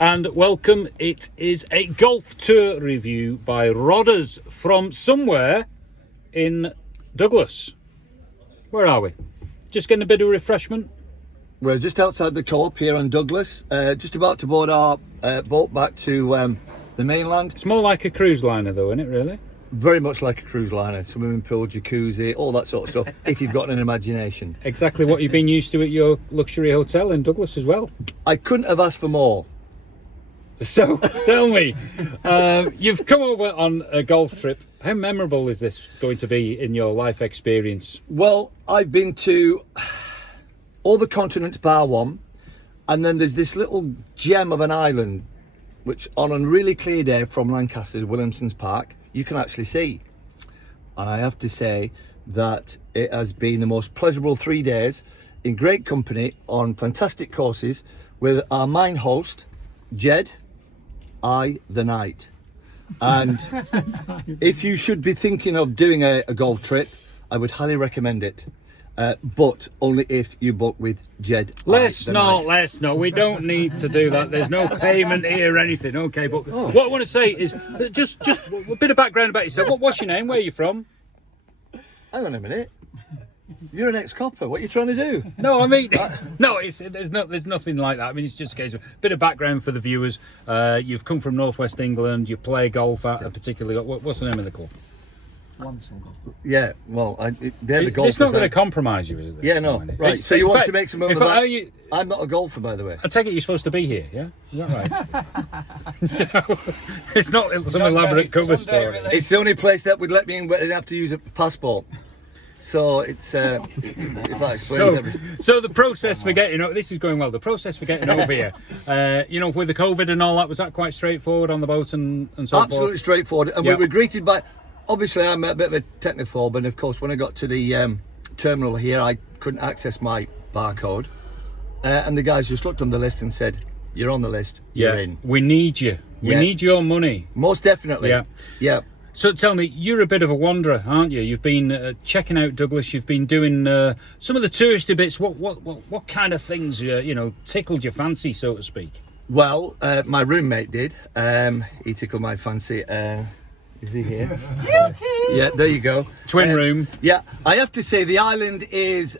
And welcome. It is a golf tour review by Rodders from somewhere in Douglas. Where are we? Just getting a bit of refreshment? We're just outside the co-op here on Douglas, just about to board our boat back to the mainland. It's more like a cruise liner though, isn't it, really? Very much like a cruise liner, swimming pool, jacuzzi, all that sort of stuff, if you've got an imagination. Exactly what you've been used to at your luxury hotel in Douglas as well. I couldn't have asked for more. So, tell me, you've come over on a golf trip. How memorable is this going to be in your life experience? Well, I've been to all the continents bar one, and then there's this little gem of an island, which on a really clear day from Lancaster to Williamson's Park, you can actually see. And I have to say that it has been the most pleasurable 3 days in great company on fantastic courses with our main host, Jed, the Knight. And if you should be thinking of doing a golf trip, I would highly recommend it. But only if you book with Jed. Let's not. We don't need to do that. There's no payment here or anything. Okay, but what I want to say is just a bit of background about yourself. What's your name? Where are you from? Hang on a minute. You're an ex-copper. What are you trying to do? No, I mean, no. There's nothing like that. I mean, it's just a case of a bit of background for the viewers. You've come from northwest England. You play golf at a particular. What's the name of the club? Yeah, well, they're the golfers. It's not going to compromise you, is it? Yeah, no. Right, so you want to make some move about... I'm not a golfer, by the way. I take it you're supposed to be here, yeah? Is that right? It's not some elaborate cover story. It's the only place that would let me in where I'd have to use a passport. So it's... if that explains everything. So the process for getting... This is going well. The process for getting over here, with the COVID and all that, was that quite straightforward on the boat and so forth? Absolutely straightforward. And we were greeted by... Obviously, I'm a bit of a technophobe, and of course, when I got to the terminal here, I couldn't access my barcode. And the guys just looked on the list and said, "You're on the list. You're in. We need you. We need your money." Most definitely. Yeah. So tell me, you're a bit of a wanderer, aren't you? You've been checking out Douglas. You've been doing some of the touristy bits. What kind of things tickled your fancy, so to speak? Well, my roommate did. He tickled my fancy. Is he here? Yeah, there you go. Twin room. Yeah, I have to say the island is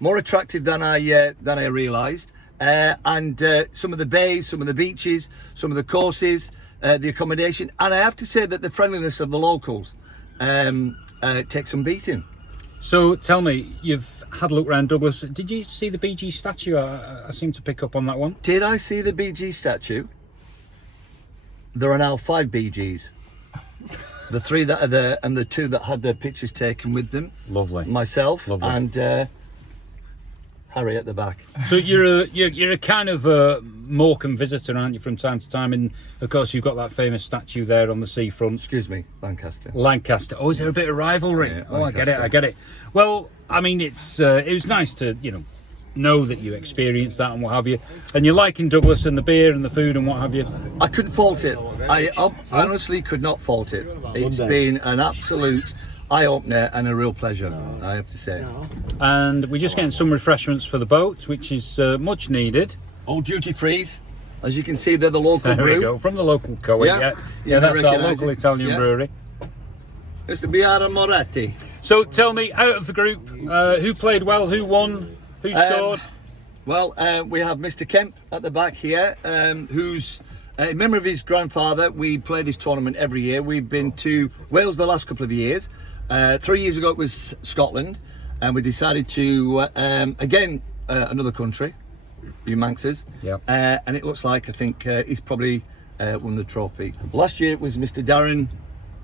more attractive than I realised, and some of the bays, some of the beaches, some of the courses, the accommodation, and I have to say that the friendliness of the locals takes some beating. So tell me, you've had a look around Douglas. Did you see the BG statue? I seem to pick up on that one. Did I see the BG statue? There are now 5 BGs. The 3 that are there and the 2 that had their pictures taken with them. Lovely. Myself. Lovely. And Harry at the back. So you're a kind of Morecambe visitor, aren't you, from time to time? And of course you've got that famous statue there on the seafront. Excuse me, Lancaster. Lancaster. Oh, is there a bit of rivalry? Yeah, I get it. Well, I mean, it was nice to know that you experienced that and what have you, and you're liking Douglas and the beer and the food and what have you. I couldn't fault it. I honestly could not fault it. It's been an absolute eye-opener and a real pleasure, I have to say. And we're just getting some refreshments for the boat, which is much needed. All duty frees. As you can see, they're the local brew. There we go, from the local co-op. Yeah, that's our local Italian brewery. It's the Biara Moretti. So tell me, out of the group, who played well, who won? Who scored? Well, we have Mr. Kemp at the back here, who's in memory of his grandfather. We play this tournament every year. We've been to Wales the last couple of years. 3 years ago it was Scotland, and we decided to again another country, you Manxers. Yeah. And it looks like I think he's probably won the trophy. Last year it was Mr. Darren.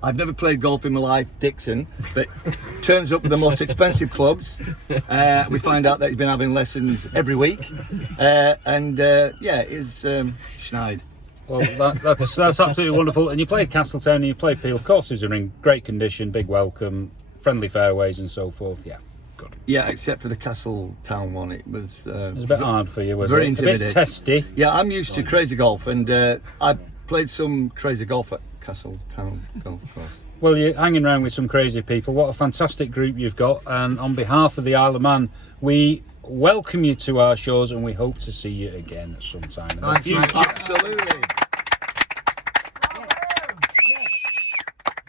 I've never played golf in my life, Dixon, but turns up with the most expensive clubs. We find out that he's been having lessons every week, and is schneid. Well, that's absolutely wonderful. And you played Castletown and you played Peel. Courses are in great condition, big welcome, friendly fairways and so forth. Yeah, good. Yeah, except for the Castletown one, it was a bit hard for you, wasn't very it? Intimidating. A bit testy. Yeah, I'm used to crazy golf, and I played some crazy golf at Castletown Golf Course. Well, you're hanging around with some crazy people. What a fantastic group you've got, and on behalf of the Isle of Man, we welcome you to our shows, and we hope to see you again sometime in the Thanks, future. mate. Absolutely.